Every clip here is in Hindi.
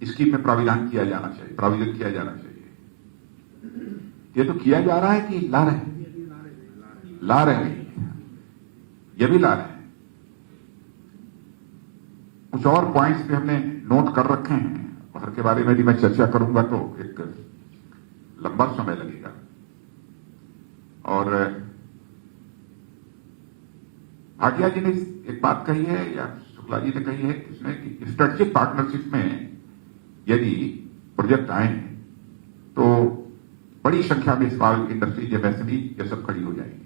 स्कीम में प्राविधान किया जाना चाहिए, प्राविधित किया जाना चाहिए। ये तो किया जा रहा है कि ला रहे हैं? ला रहे हैं, ये भी ला रहे हैं। कुछ और पॉइंट्स भी हमने नोट कर रखे हैं, हर के बारे में भी मैं चर्चा करूंगा तो एक लंबा समय लगेगा। और भाटिया जी ने एक बात कही है, या शुक्ला जी ने कही है इसमें, कि स्ट्रेटेजिक पार्टनरशिप में यदि प्रोजेक्ट आए तो बड़ी संख्या में स्मॉल इंडस्ट्रीज, एमएसएमई ये सब खड़ी हो जाएगी।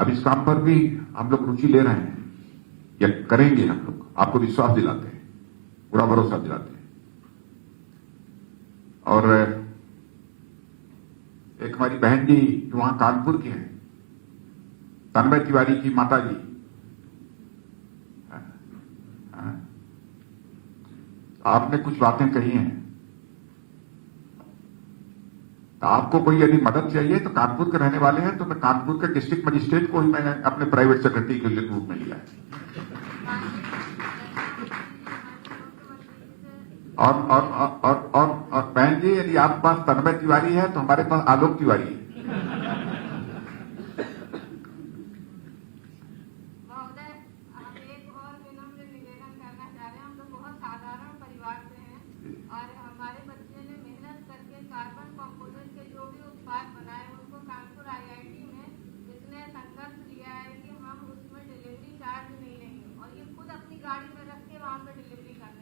अब इस काम पर भी हम लोग रुचि ले रहे हैं, या करेंगे हम लोग, आपको विश्वास दिलाते हैं, पूरा भरोसा दिलाते हैं। और एक हमारी बहन जी जो वहां कानपुर की हैं, तन्मय तिवारी की माता जी, आपने कुछ बातें कही हैं, तो आपको कोई यदि मदद चाहिए तो कानपुर के रहने वाले हैं, तो मैं कानपुर के डिस्ट्रिक्ट मजिस्ट्रेट को ही मैंने अपने प्राइवेट सेक्रेटरी के रूप में लिया है। और बहन जी, यदि आपके पास तन्मय तिवारी है तो हमारे पास आलोक तिवारी है।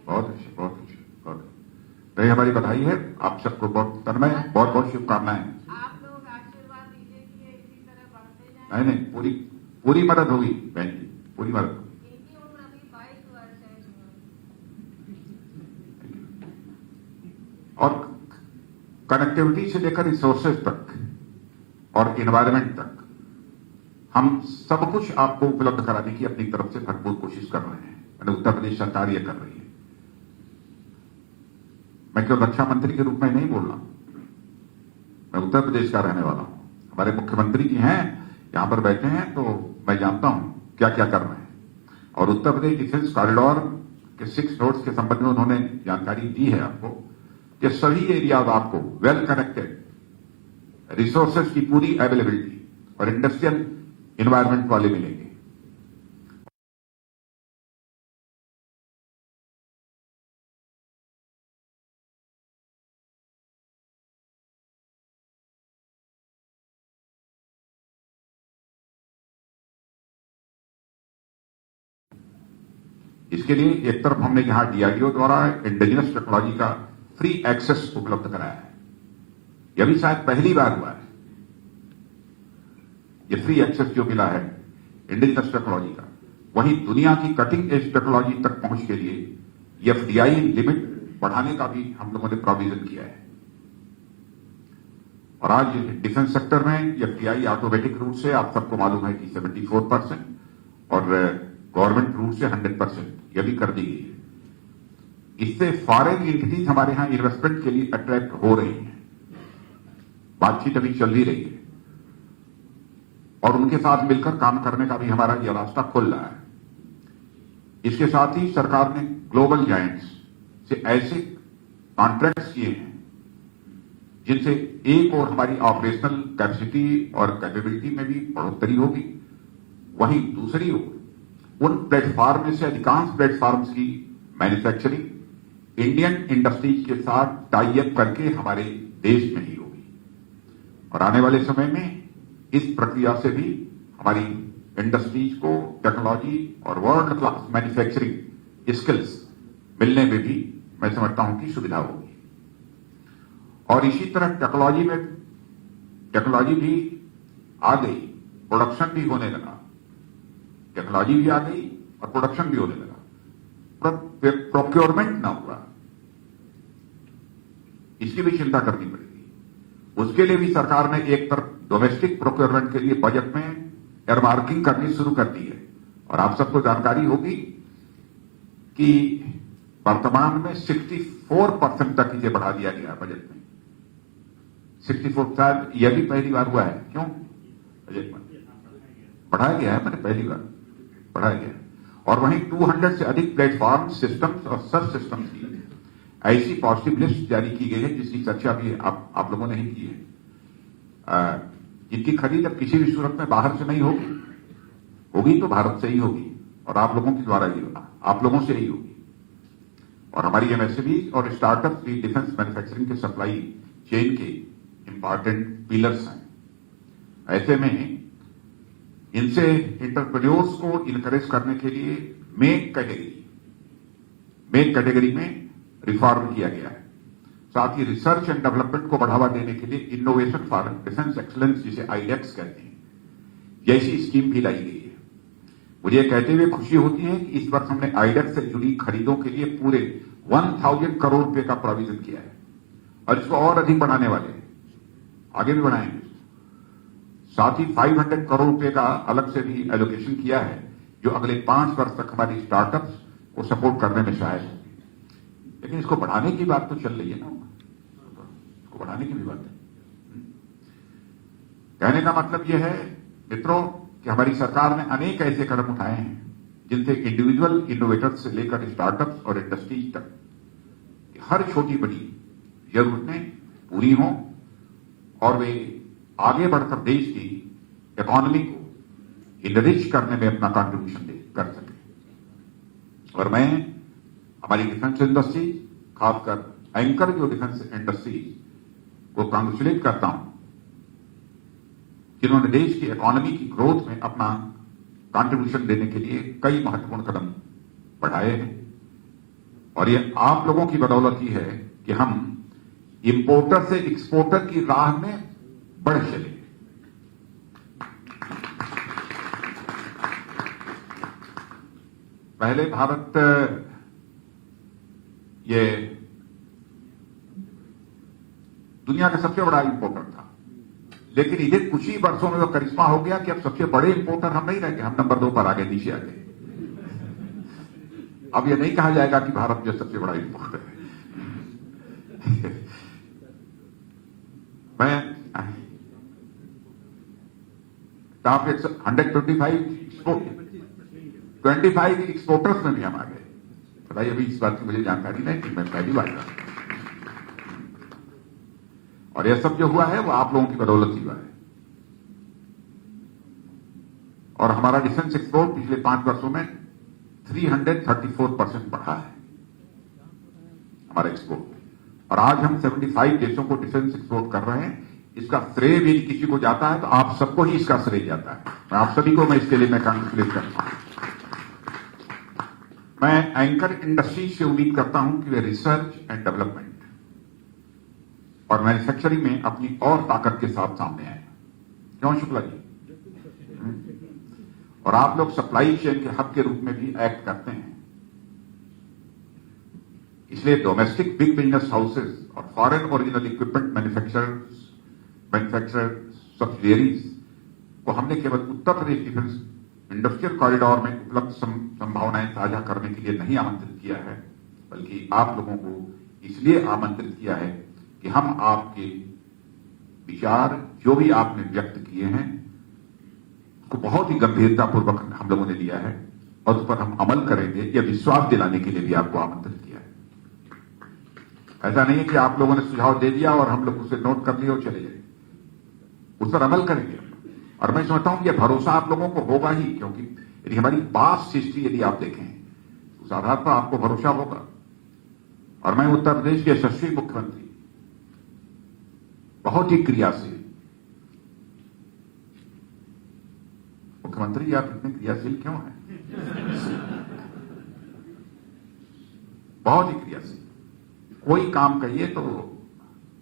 बहुत अच्छी, बहुत अच्छी, बहुत अच्छी। हमारी बधाई है आप सबको, बहुत तन्मय, बहुत बहुत शुभकामनाएं। आप लोग आशीर्वाद दीजिए कि इसी तरह बढ़ते जाए। नहीं, पूरी मदद होगी बहन जी, पूरी मदद होगी। इनकी उम्र अभी 22 वर्ष है। और कनेक्टिविटी से लेकर रिसोर्सेज तक और एनवायरमेंट तक हम सब कुछ आपको उपलब्ध कराने की अपनी तरफ से भरपूर कोशिश कर रहे हैं। मैंने उत्तर प्रदेश सरकार ये कर रही है। मैं केवल रक्षा मंत्री के रूप में नहीं बोल रहा हूं, मैं उत्तर प्रदेश का रहने वाला हूं। हमारे मुख्यमंत्री जी हैं, यहां पर बैठे हैं, तो मैं जानता हूं क्या क्या कर रहे हैं। और उत्तर प्रदेश डिफेंस कॉरिडोर के 6 नोड्स के संबंध में उन्होंने जानकारी दी है आपको, कि सभी एरियाज आपको वेल कनेक्टेड, रिसोर्सेज की पूरी अवेलेबिलिटी और इंडस्ट्रियल एनवायरमेंट वाले मिलेंगे। इसके लिए एक तरफ हमने यहां डीआरडीओ द्वारा इंडिजिनस टेक्नोलॉजी का फ्री एक्सेस उपलब्ध कराया है। यह भी शायद पहली बार हुआ है, ये फ्री एक्सेस जो मिला है इंडिजिनस टेक्नोलॉजी का। वहीं दुनिया की कटिंग एज टेक्नोलॉजी तक पहुंच के लिए एफडीआई लिमिट बढ़ाने का भी हम लोगों ने प्रोविजन किया है। और आज डिफेंस सेक्टर में एफडीआई ऑटोमेटिक रूट से आप सबको मालूम है कि 74% और गवर्नमेंट रूट से 100% यह भी कर दी गई है। इससे फॉरेन एंटिटीज हमारे यहां इन्वेस्टमेंट के लिए अट्रैक्ट हो रही हैं, बातचीत अभी चल ही रही है, और उनके साथ मिलकर काम करने का भी हमारा यह रास्ता खुल रहा है। इसके साथ ही सरकार ने ग्लोबल जायंट्स से ऐसे कॉन्ट्रैक्ट्स किए हैं जिनसे एक और हमारी ऑपरेशनल कैपेसिटी और कैपेबिलिटी में भी बढ़ोतरी होगी, वहीं दूसरी ओर उन प्लेटफॉर्म में से अधिकांश प्लेटफॉर्म्स की मैन्युफैक्चरिंग इंडियन इंडस्ट्रीज के साथ टाई अप करके हमारे देश में ही होगी। और आने वाले समय में इस प्रक्रिया से भी हमारी इंडस्ट्रीज को टेक्नोलॉजी और वर्ल्ड क्लास मैन्युफैक्चरिंग स्किल्स मिलने में भी मैं समझता हूं कि सुविधा होगी। और इसी तरह टेक्नोलॉजी भी आ गई, प्रोडक्शन भी होने लगा, टेक्नोलॉजी भी आ गई और प्रोडक्शन भी होने लगा। प्रोक्योरमेंट ना हुआ, इसकी भी चिंता करनी पड़ेगी। उसके लिए भी सरकार ने एक तरफ डोमेस्टिक प्रोक्योरमेंट के लिए बजट में एयरमार्किंग करनी शुरू कर दी है। और आप सबको जानकारी होगी कि वर्तमान में 64% तक इसे बढ़ा दिया गया है बजट में। 64, शायद यह भी पहली बार हुआ है। क्यों बजट में बढ़ाया गया है? मैंने पहली बार बढ़ाया गया। और वहीं 200 से अधिक प्लेटफॉर्म, सिस्टम्स और सब सिस्टम्स की ऐसी पॉजिटिव लिस्ट जारी की गई है जिसकी चर्चा भी आप लोगों ने ही की है, जिनकी खरीद अब किसी भी सूरत में बाहर से नहीं होगी तो भारत से ही होगी और आप लोगों के द्वारा ही होगा, आप लोगों से ही होगी। और हमारी एमएसएमई और स्टार्टअप भी डिफेंस मैन्युफैक्चरिंग के सप्लाई चेन के इंपॉर्टेंट पिलर्स हैं। ऐसे में इनसे एंटरप्रेन्योर्स को इनकरेज करने के लिए मेक कैटेगरी में रिफॉर्म किया गया है। साथ ही रिसर्च एंड डेवलपमेंट को बढ़ावा देने के लिए इनोवेशन फॉर डिफेंस एक्सीलेंस, जिसे आईडेक्स कहते हैं, जैसी स्कीम भी लाई गई है। मुझे कहते हुए खुशी होती है कि इस वर्ष हमने आईडेक्स से जुड़ी खरीदों के लिए पूरे 1000 करोड़ रुपए का प्रोविजन किया है और इसको और अधिक बढ़ाने वाले हैं, आगे भी बढ़ाएंगे। साथ ही 500 करोड़ रुपए का अलग से भी एलोकेशन किया है जो अगले 5 वर्ष तक हमारी स्टार्टअप्स को सपोर्ट करने में सहायक होगी। लेकिन इसको बढ़ाने की बात तो चल रही है ना, इसको बढ़ाने की भी बात है। कहने का मतलब यह है मित्रों कि हमारी सरकार ने अनेक ऐसे कदम उठाए हैं जिनसे इंडिविजुअल इनोवेटर्स से लेकर स्टार्टअप्स और इंडस्ट्रीज तक हर छोटी बड़ी जरूरतें पूरी हों और वे आगे बढ़कर देश की इकोनॉमी को इनरिच करने में अपना कंट्रीब्यूशन कर सके। और मैं हमारी डिफेंस इंडस्ट्री, खासकर एंकर जो डिफेंस इंडस्ट्री को कांग्रेचुलेट करता हूं, जिन्होंने देश की इकोनॉमी की ग्रोथ में अपना कंट्रीब्यूशन देने के लिए कई महत्वपूर्ण कदम बढ़ाए हैं। और ये आप लोगों की बदौलत ही है कि हम इंपोर्टर से एक्सपोर्टर की राह में बढ़ चले। पहले भारत ये दुनिया का सबसे बड़ा इंपोर्टर था, लेकिन इधर कुछ ही वर्षों में वो करिश्मा हो गया कि अब सबसे बड़े इंपोर्टर हम नहीं रह गए, हम नंबर 2 पर आगे, नीचे आ गए। अब ये नहीं कहा जाएगा कि भारत जो सबसे बड़ा इंपोर्टर है। मैं टॉप 125 एक्सपोर्टर्स में भी हम आ गए। भाई अभी इस बात की मुझे जानकारी नहीं थी, मैं पहली बार था। और यह सब जो हुआ है वो आप लोगों की बदौलत ही हुआ है। और हमारा डिफेंस एक्सपोर्ट पिछले 5 वर्षों में 334% बढ़ा है हमारा एक्सपोर्ट। और आज हम 75 देशों को डिफेंस एक्सपोर्ट कर रहे हैं। इसका श्रेय भी किसी को जाता है तो आप सबको ही इसका श्रेय जाता है। मैं आप सभी को इसके लिए मैं कांग्रेचुलेट करता हूं। मैं एंकर इंडस्ट्री से उम्मीद करता हूं कि वे रिसर्च एंड डेवलपमेंट और मैन्युफैक्चरिंग में अपनी और ताकत के साथ सामने आए। क्यों शुक्ला जी? और आप लोग सप्लाई चेन के हब के रूप में भी एक्ट करते हैं। इसलिए डोमेस्टिक बिग बिजनेस हाउसेस और foreign original equipment manufacturer subsidiaries को हमने केवल Uttar Pradesh defence industrial corridor में उपलब्ध संभावनाएं साझा करने के लिए नहीं आमंत्रित किया है, बल्कि आप लोगों को इसलिए आमंत्रित किया है कि हम आपके विचार जो भी आपने व्यक्त किए हैं उसको बहुत ही गंभीरतापूर्वक हम लोगों ने लिया है और उस पर हम अमल करेंगे, यह विश्वास दिलाने के लिए भी आपको आमंत्रित किया है। ऐसा नहीं है कि आप लोगों ने सुझाव दे दिया और हम लोग उसे नोट कर लिए और चले गए, उस पर अमल करेंगे। और मैं समझता हूं कि यह भरोसा आप लोगों को होगा ही, क्योंकि यदि हमारी पास्ट हिस्ट्री यदि आप देखें उस आधार पर आपको भरोसा होगा। और मैं उत्तर प्रदेश के यशस्वी मुख्यमंत्री, बहुत ही क्रियाशील मुख्यमंत्री, आप इतने क्रियाशील क्यों हैं? बहुत ही क्रियाशील। कोई काम कहिए तो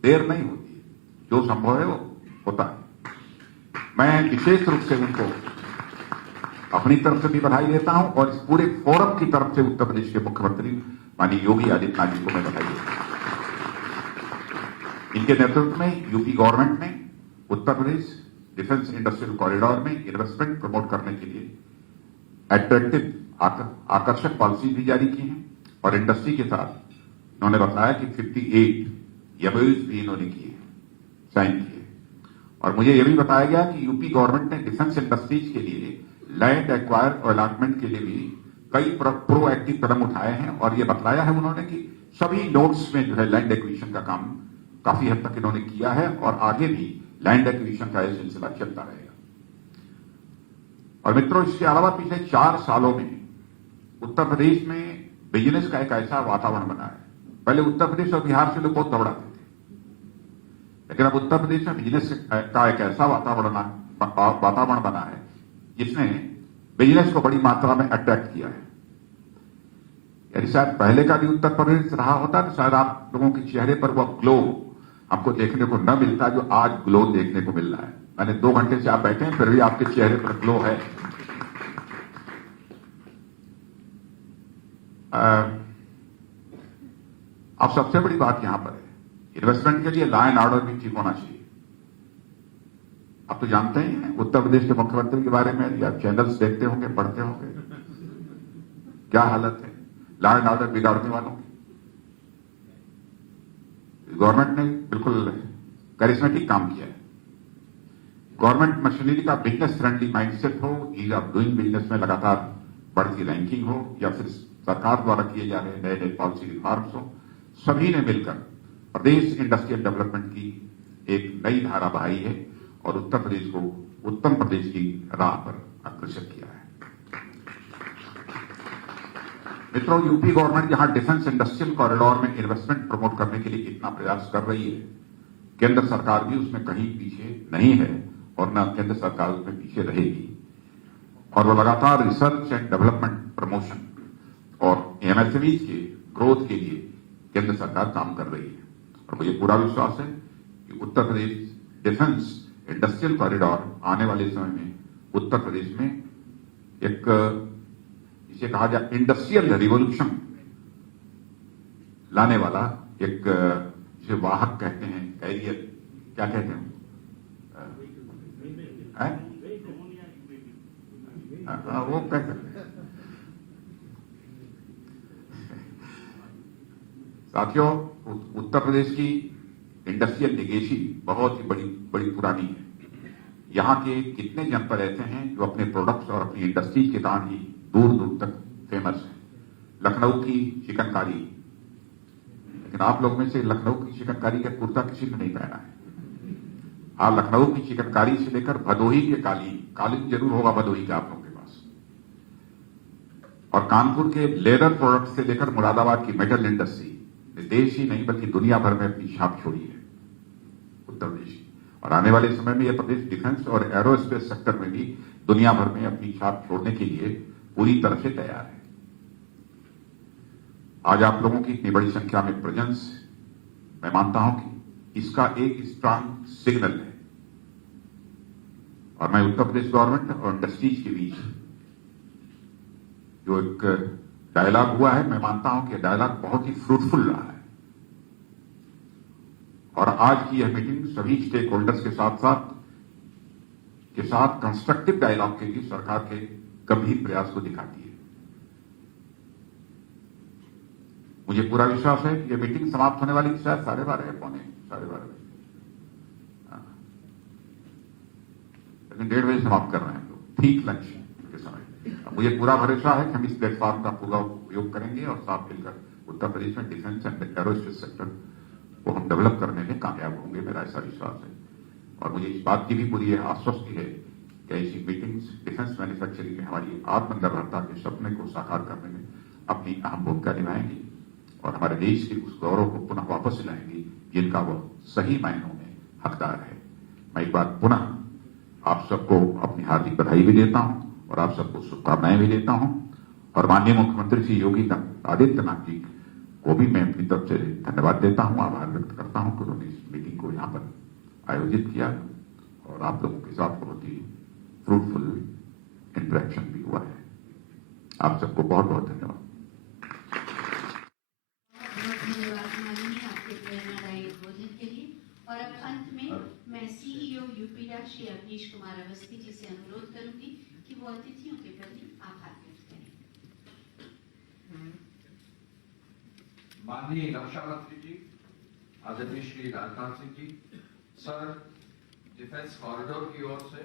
देर नहीं होती, जो संभव है वो होता है। मैं विशेष रूप से उनको अपनी तरफ से भी बधाई देता हूं और इस पूरे फोरम की तरफ से उत्तर प्रदेश के मुख्यमंत्री माननीय योगी आदित्यनाथ जी को मैं बधाई देता हूं। इनके नेतृत्व में यूपी गवर्नमेंट ने Uttar Pradesh defence industrial corridor में इन्वेस्टमेंट प्रमोट करने के लिए अट्रैक्टिव आकर्षक पॉलिसी भी जारी की है और इंडस्ट्री के साथ उन्होंने बताया कि 58 एमओयूज भी इन्होंने किए, साइन किए। और मुझे यह भी बताया गया कि यूपी गवर्नमेंट ने डिफेंस इंडस्ट्रीज के लिए लैंड एक्वायर और अलॉटमेंट के लिए भी कई प्रोएक्टिव कदम उठाए हैं और ये बतलाया है उन्होंने कि सभी नोड्स में जो है लैंड एक्विजिशन का काम काफी हद तक इन्होंने किया है और आगे भी लैंड एक्विजिशन का यह सिलसिला चलता रहेगा। और मित्रों, इसके अलावा पिछले 4 सालों में उत्तर प्रदेश में बिजनेस का एक ऐसा वातावरण बना है। पहले उत्तर प्रदेश और बिहार से लोग बहुत घबराते थे, लेकिन अब उत्तर प्रदेश में बिजनेस का एक ऐसा वातावरण बना है जिसने बिजनेस को बड़ी मात्रा में अट्रैक्ट किया है। यदि शायद पहले का भी उत्तर प्रदेश रहा होता तो शायद आप लोगों के चेहरे पर वह ग्लो हमको देखने को न मिलता जो आज ग्लो देखने को मिल रहा है। मैंने 2 घंटे से आप बैठे हैं, फिर भी आपके चेहरे पर ग्लो है। अब सबसे बड़ी बात यहां पर है, इन्वेस्टमेंट के लिए लॉ एंड ऑर्डर भी ठीक होना चाहिए। आप तो जानते हैं उत्तर प्रदेश के मुख्यमंत्री के बारे में, या चैनल्स देखते होंगे, पढ़ते होंगे, क्या हालत है लॉ एंड ऑर्डर बिगाड़ने वालों की। गवर्नमेंट ने बिल्कुल करिश्मेटिक काम किया है। गवर्नमेंट मशीनरी का बिजनेस फ्रेंडली माइंडसेट हो, ईज ऑफ डूइंग बिजनेस में लगातार बढ़ती रैंकिंग हो, या फिर सरकार द्वारा किए जा रहे नए नए पॉलिसी रिफॉर्म्स हो, सभी ने मिलकर प्रदेश इंडस्ट्रियल डेवलपमेंट की एक नई धारा बहाई है और उत्तर प्रदेश को उत्तम प्रदेश की राह पर अग्रसर किया है। मित्रों, यूपी गवर्नमेंट जहां डिफेंस इंडस्ट्रियल कॉरिडोर में इन्वेस्टमेंट प्रमोट करने के लिए इतना प्रयास कर रही है, केंद्र सरकार भी उसमें कहीं पीछे नहीं है और न केंद्र सरकार उसमें पीछे रहेगी। और वो लगातार रिसर्च एंड डेवलपमेंट प्रमोशन और एमएसएमई के ग्रोथ के लिए केंद्र सरकार काम कर रही है। और मुझे पूरा विश्वास है कि Uttar Pradesh defence industrial corridor आने वाले समय में उत्तर प्रदेश में एक, जिसे कहा जाए इंडस्ट्रियल रिवॉल्यूशन लाने वाला एक, जिसे वाहक कहते हैं, कैरियर क्या कहते हैं, वो कह सकते हैं। साथियों, उत्तर प्रदेश की इंडस्ट्रियल लेगेसी बहुत ही बड़ी पुरानी है। यहाँ के कितने जनपद ऐसे हैं जो अपने प्रोडक्ट्स और अपनी इंडस्ट्रीज के कारण ही दूर दूर तक फेमस है। लखनऊ की चिकनकारी, लेकिन आप लोग में से लखनऊ की चिकनकारी का कुर्ता किसी ने नहीं पहना है। हाँ, लखनऊ की चिकनकारी से लेकर भदोही के कालीन जरूर होगा भदोही का आप लोगों के पास, और कानपुर के लेदर प्रोडक्ट से लेकर मुरादाबाद की मेटल इंडस्ट्री देश ही नहीं बल्कि दुनिया भर में अपनी छाप छोड़ी है उत्तर प्रदेश की। और आने वाले समय में यह प्रदेश डिफेंस और एरोस्पेस सेक्टर में भी दुनिया भर में अपनी छाप छोड़ने के लिए पूरी तरह से तैयार है। आज आप लोगों की इतनी बड़ी संख्या में प्रेजेंस, मैं मानता हूं कि इसका एक स्ट्रांग सिग्नल है। और मैं उत्तर प्रदेश गवर्नमेंट और इंडस्ट्रीज के बीच जो एक डायलॉग हुआ है, मैं मानता हूं कि डायलॉग बहुत ही फ्रूटफुल रहा है। और आज की यह मीटिंग सभी स्टेक होल्डर्स के साथ कंस्ट्रक्टिव डायलॉग के लिए सरकार के गंभीर प्रयास को दिखाती है। मुझे पूरा विश्वास है कि यह मीटिंग समाप्त होने वाली शायद 12:30 या 12:30 बजे, लेकिन 1:30 बजे समाप्त कर रहे हैं लोग, ठीक लंच के समय। मुझे पूरा भरोसा है कि हम इस प्लेटफॉर्म का पूरा उपयोग करेंगे और साथ मिलकर उत्तर प्रदेश में डिफेंस एंड एरोस्पेस सेक्टर को हम डेवलप करने में कामयाब होंगे, मेरा ऐसा विश्वास है। और मुझे इस बात की भी पूरी आश्वस्ति है कि ऐसी मीटिंग्स डिफेंस मैन्युफैक्चरिंग में हमारी आत्मनिर्भरता के सपने को साकार करने में अपनी अहम भूमिका निभाएंगी और हमारे देश के उस गौरव को पुनः वापस लाएंगी जिनका वह सही मायनों में हकदार है। मैं एक बार पुनः आप सबको अपनी हार्दिक बधाई भी देता हूं और आप सबको शुभकामनाएं भी देता हूं। और माननीय मुख्यमंत्री श्री योगी आदित्यनाथ जी को भी मैं अपनी तरफ से धन्यवाद देता हूं, आभार व्यक्त करता हूं कि उन्होंने इस मीटिंग को यहां पर आयोजित किया और आप लोगों के साथ बहुत ही फ्रूटफुल इंटरेक्शन भी हुआ है। आप सबको बहुत बहुत धन्यवाद। आपके प्रेरणादायी उद्बोधन के लिए। और अब अंत में मैं सीईओ यूपीडा श्री अवनीश कुमार अवस्थी जी से अनुरोध करूंगी कि वो अतिथियों के प्रति आभार व्यक्त करें। माननीय रक्षा मंत्री जी, आदरणीय Shri Rajnath Singh ji, sir, defence corridor की ओर से,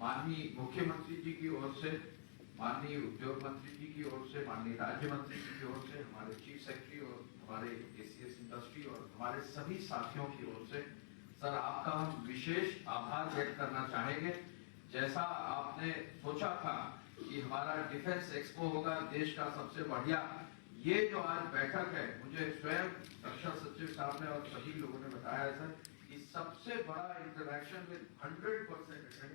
माननीय मुख्यमंत्री जी की ओर से माननीय उद्योग मंत्री जी की ओर से, माननीय राज्य मंत्री जी की ओर से, हमारे चीफ सेक्रेटरी और हमारे एसीएस इंडस्ट्री और हमारे सभी साथियों की ओर से सर आपका हम विशेष आभार व्यक्त करना चाहेंगे। जैसा आपने सोचा था कि हमारा डिफेंस एक्सपो होगा देश का सबसे बढ़िया, ये जो आज बैठक है, मुझे स्वयं रक्षा सचिव साहब ने और सभी लोगों ने बताया सर कि सबसे बड़ा इंटरेक्शन विद 100%